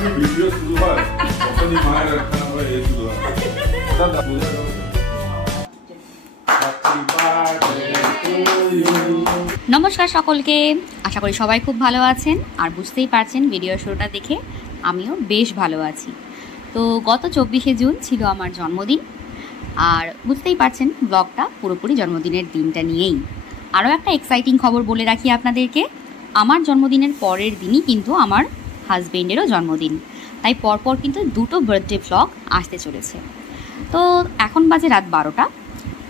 Video শুরু হয় তখনই মায়ের একখানা করে এ শুরু হয়। দাদা বুঝে যাবো। নমস্কার সকলকে, আশা করি সবাই খুব ভালো আছেন। আর বুঝতেই পারছেন ভিডিও শুরুটা দেখে আমিও বেশ ভালো আছি। তো গত 24শে জুন ছিল আমার জন্মদিন, আর বুঝতেই পারছেন ব্লগটা পুরোপুরি জন্মদিনের দিনটা নিয়েই। আরও একটা এক্সাইটিং খবর বলে রাখি আপনাদেরকে, আমার জন্মদিনের পরের দিনই কিন্তু আমার হাজবেন্ডেরও জন্মদিন, তাই পরপর কিন্তু দুটো বার্থডে ভ্লগ আসতে চলেছে। তো এখন বাজে রাত 12টা।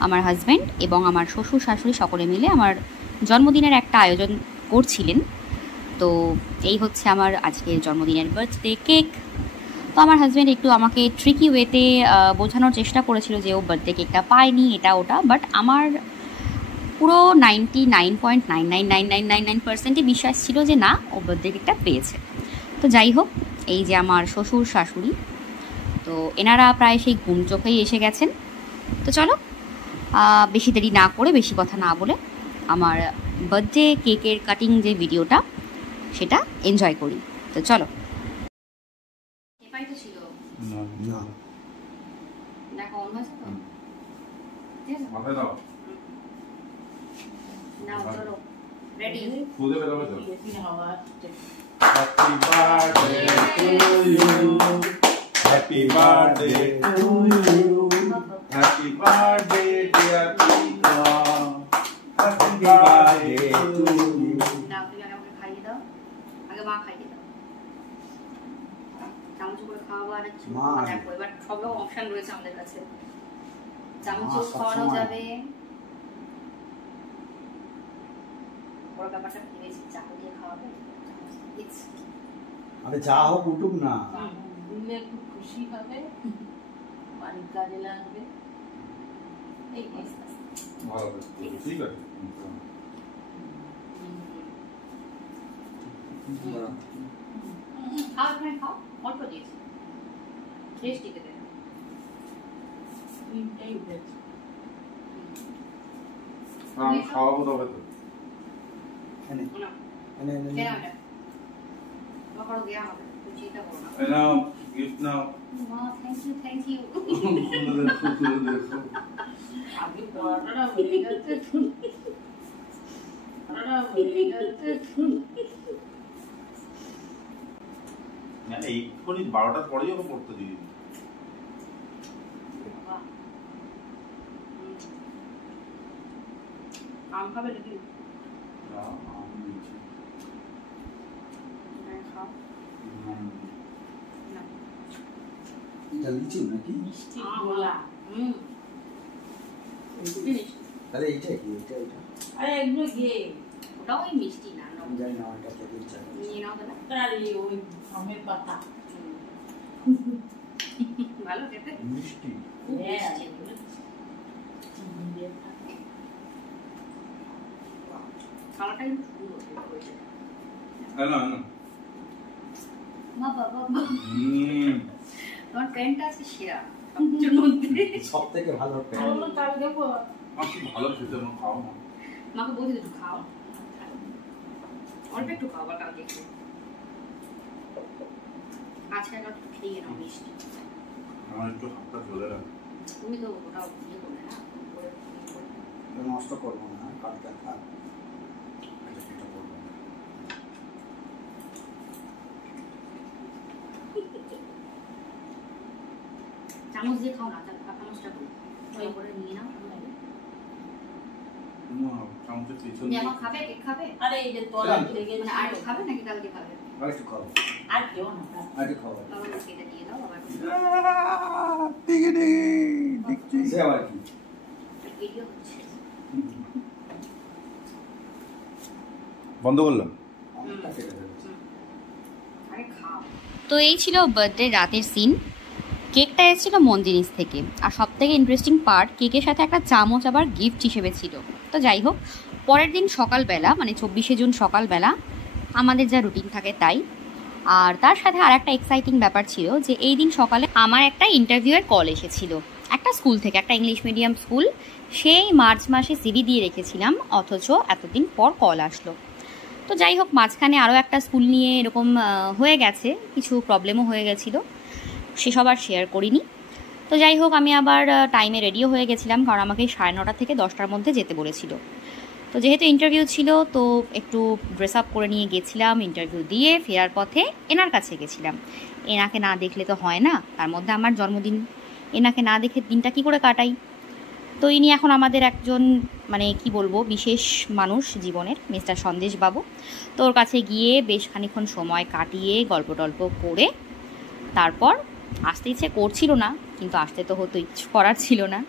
আমার হাজব্যান্ড এবং আমার শ্বশুর শাশুড়ি সকলে মিলে আমার জন্মদিনের একটা আয়োজন করছিলেন। তো এই হচ্ছে আমার আজকের জন্মদিনের বার্থডে কেক। তো আমার হাজব্যান্ড একটু আমাকে ট্রিকি ওয়েতে বোঝানোর চেষ্টা করেছিল যে ও বার্থডে কেকটা পায়নি, এটা ওটা, বাট আমার পুরো 99.9999999% বিশ্বাস ছিল যে না, ও বার্থডে কেকটা পেয়েছে। তো যাই হোক, এই যে আমার শ্বশুর শাশুড়ি, তো এনারা প্রায় সেই ঘুম চোখেই এসে গেছেন। তো চলো বেশি দেরি না করে, বেশি কথা না বলে আমার বার্থডে কেকের কাটিং যে ভিডিওটা সেটা এনজয় করি। তো চলো। Ready? Happy birthday to you. Happy birthday to you. Happy birthday dear Pika. Happy birthday to you. নাও তুমি আমাকে খাইয়ে দাও, আগে মা খাইয়ে দাও। চামচ করে খাওয়াবো আর কিছু দেখো, এবার সব রকম অপশন রয়েছে আমাদের কাছে। চামচ খাওয়ানো যাবে, বড় ব্যাপারটা ভেবেছি চাকু দিয়ে খাওয়াবে। আরে যা হোক উঠুক না, দিলে খুব খুশি হবে, বাড়ির কাজে লাগবে। এই ভালো ঠিক আছে। খাও তুমি খাও, অল্প দিয়েছি, টেস্টি খেতে। এই উঠেছে, আমি খাওয়াবো তবে তো। এনে না এনে এনে কেন এটা তোমার দেয়া হবে, তুমি চিন্তা করো না। নাও গিফট নাও। মা থ্যাংক ইউ। আগে পড়াটা হয়ে গেছে, পড়াটা হয়ে গেছে। না এইক্ষুনি 12টার পরেই ওকে পড়তে দিই। আম খাবে নাকি? এটা লিচু নাকি? মিষ্টি গোলা। তাহলে এইটা কি? এটা এটা আরে এগুলো গিয়ে ওটাও ওই মিষ্টি না, আমি জানি না, এটা প্রদীপ চাই। নিয়ে নাও দাদা। তার ওই আমের পাতা ভালো খেতে, মিষ্টি খুব মিষ্টি এগুলো। খাওয়াটা কিন্তু সুন্দর হয়েছে। Hello hello. মা বাবা তোমার প্যান্টটা আছে সেরা সবচেয়ে মধ্যে, সব থেকে ভালো প্যান্ট। বললো কাল দেখো আপনি ভালো খেতে না, খাও না। মাকে বলতে একটু খাও, অল্প একটু খাও, কালকে খেয়ে আজকে একটা খেয়ে নাও মিষ্টি। আমার একটু হাতটা চলে গেল। তুমি তো ওটা ইয়ে করবে না, নষ্ট করবো না, কালকে থাক। এটা করবো না। চামচ দিয়ে খাও না, চামচটা করে নিয়ে নাও। চামচের পিছন তুমি এখন খাবে, কেক খাবে? আরে এই যে তলা লেগে মানে আর খাবে নাকি কালকে খাবে? আর একটু খাও, আর কেউ না আর একটু খাও। বাবা কেটে দিয়ে দাও আবার। সে আবার কি? ভিডিও হচ্ছে, বন্ধ করলাম। অনেকটা কেটে ফেলেছে। আরে খাও। তো এই ছিল বার্থডে রাতের সিন। কেকটা এসেছিল মন্দিরিস থেকে, আর সব থেকে ইন্টারেস্টিং পার্ট, কেকের সাথে একটা চামচ আবার গিফট হিসেবে ছিল। তো যাই হোক, পরের দিন সকালবেলা মানে 24শে জুন সকালবেলা আমাদের যা রুটিন থাকে তাই। আর তার সাথে আর একটা এক্সাইটিং ব্যাপার ছিল যে এই দিন সকালে আমার একটা ইন্টারভিউয়ের কল এসেছিল একটা স্কুল থেকে, একটা ইংলিশ মিডিয়াম স্কুল। সেই মার্চ মাসে সিভি দিয়ে রেখেছিলাম, অথচ এতদিন পর কল আসলো। তো যাই হোক, মাঝখানে আরও একটা স্কুল নিয়ে এরকম হয়ে গেছে, কিছু প্রবলেমও হয়ে গেছিলো, সেসব আর শেয়ার করিনি। তো যাই হোক, আমি আবার টাইমে রেডিও হয়ে গেছিলাম, কারণ আমাকে 9:30 থেকে 10টার মধ্যে যেতে বলেছিল। তো যেহেতু ইন্টারভিউ ছিল, তো একটু ড্রেস আপ করে নিয়ে গেছিলাম, ইন্টারভিউ দিয়ে ফেরার পথে এনার কাছে গেছিলাম। এনাকে না দেখলে তো হয় না, তার মধ্যে আমার জন্মদিন, এনাকে না দেখে দিনটা কি করে কাটাই। তো ইনি এখন আমাদের একজন মানে কি বলবো বিশেষ মানুষ জীবনের, মিস্টার সন্দেশ বাবু। তো ওর কাছে গিয়ে বেশ খানিকক্ষণ সময় কাটিয়ে গল্প টল্প করে তারপর আসতে ইচ্ছে করছিল না, কিন্তু আসতে তো হতো, ইচ্ছে করার ছিল না,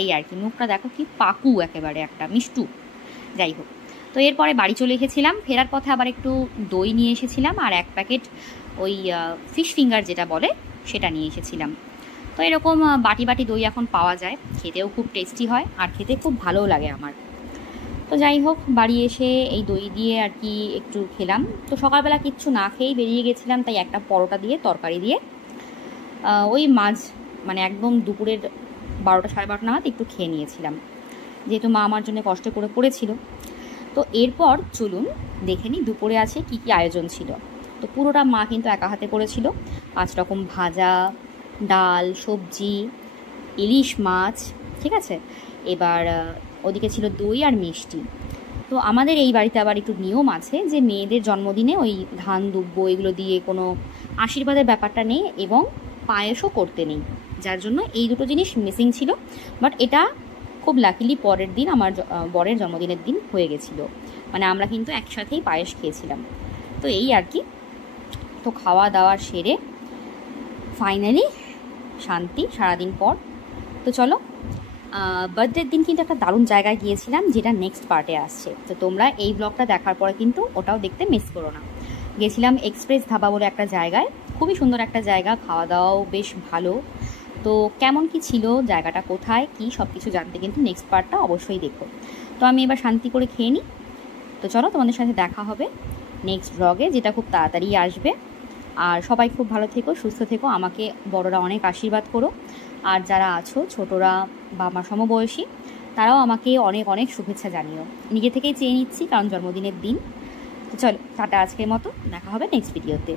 এই আর কি। মুখটা দেখো কি পাকু, একেবারে একটা মিষ্টু। যাই হোক, তো এরপরে বাড়ি চলে এসেছিলাম। ফেরার পথে আবার একটু দই নিয়ে এসেছিলাম, আর 1 প্যাকেট ওই ফিশ ফিঙ্গার যেটা বলে সেটা নিয়ে এসেছিলাম। তো এরকম বাটি বাটি দই এখন পাওয়া যায়, খেতেও খুব টেস্টি হয়, আর খেতে খুব ভালোও লাগে আমার। তো যাই হোক, বাড়ি এসে এই দই দিয়ে আর কি একটু খেলাম। তো সকালবেলা কিচ্ছু না খেয়েই বেরিয়ে গেছিলাম, তাই একটা পরোটা দিয়ে তরকারি দিয়ে ওই মাঝ মানে একদম দুপুরের 12টা 12:30 নাগাদ একটু খেয়ে নিয়েছিলাম, যেহেতু মা আমার জন্য কষ্ট করে পড়েছিল। তো এরপর চলুন দেখে নিই দুপুরে আছে কি কি আয়োজন ছিল। তো পুরোটা মা কিন্তু একা হাতে করেছিল, 5 রকম ভাজা, ডাল, সবজি, ইলিশ মাছ, ঠিক আছে। এবার ওদিকে ছিল দই আর মিষ্টি। তো আমাদের এই বাড়িতে আবার একটু নিয়ম আছে যে মেয়েদের জন্মদিনে ওই ধান দুব্ব এগুলো দিয়ে কোনো আশীর্বাদের ব্যাপারটা নেই, এবং পায়েসও করতে নেই, যার জন্য এই দুটো জিনিস মিসিং ছিল। বাট এটা খুব লাকিলি পরের দিন আমার বরের জন্মদিনের দিন হয়ে গেছিলো, মানে আমরা কিন্তু একসাথেই পায়েস খেয়েছিলাম। তো এই আর কি। তো খাওয়া দাওয়ার সেরে ফাইনালি শান্তি সারাদিন পর। তো চলো, বার্থডের দিন কিন্তু একটা দারুণ জায়গায় গিয়েছিলাম, যেটা নেক্সট পার্টে আসছে। তো তোমরা এই ব্লগটা দেখার পরে কিন্তু ওটাও দেখতে মিস করো না। গেছিলাম এক্সপ্রেস ধাবা বলে একটা জায়গায়, খুবই সুন্দর একটা জায়গা, খাওয়া দাওয়াও বেশ ভালো। তো কেমন কি ছিল, জায়গাটা কোথায়, কি সব কিছু জানতে কিন্তু নেক্সট পার্টটা অবশ্যই দেখো। তো আমি এবার শান্তি করে খেয়ে নিই। তো চলো, তোমাদের সাথে দেখা হবে নেক্সট ব্লগে, যেটা খুব তাড়াতাড়ি আসবে। আর সবাই খুব ভালো থেকো, সুস্থ থেকো, আমাকে বড়রা অনেক আশীর্বাদ করো। আর যারা আছো ছোটরা বা আমার সমবয়সী, তারাও আমাকে অনেক অনেক শুভেচ্ছা জানিও। নিজে থেকেই চেয়ে নিচ্ছি, কারণ জন্মদিনের দিন। তো চলো, টাটা আজকের মতো, দেখা হবে নেক্সট ভিডিওতে।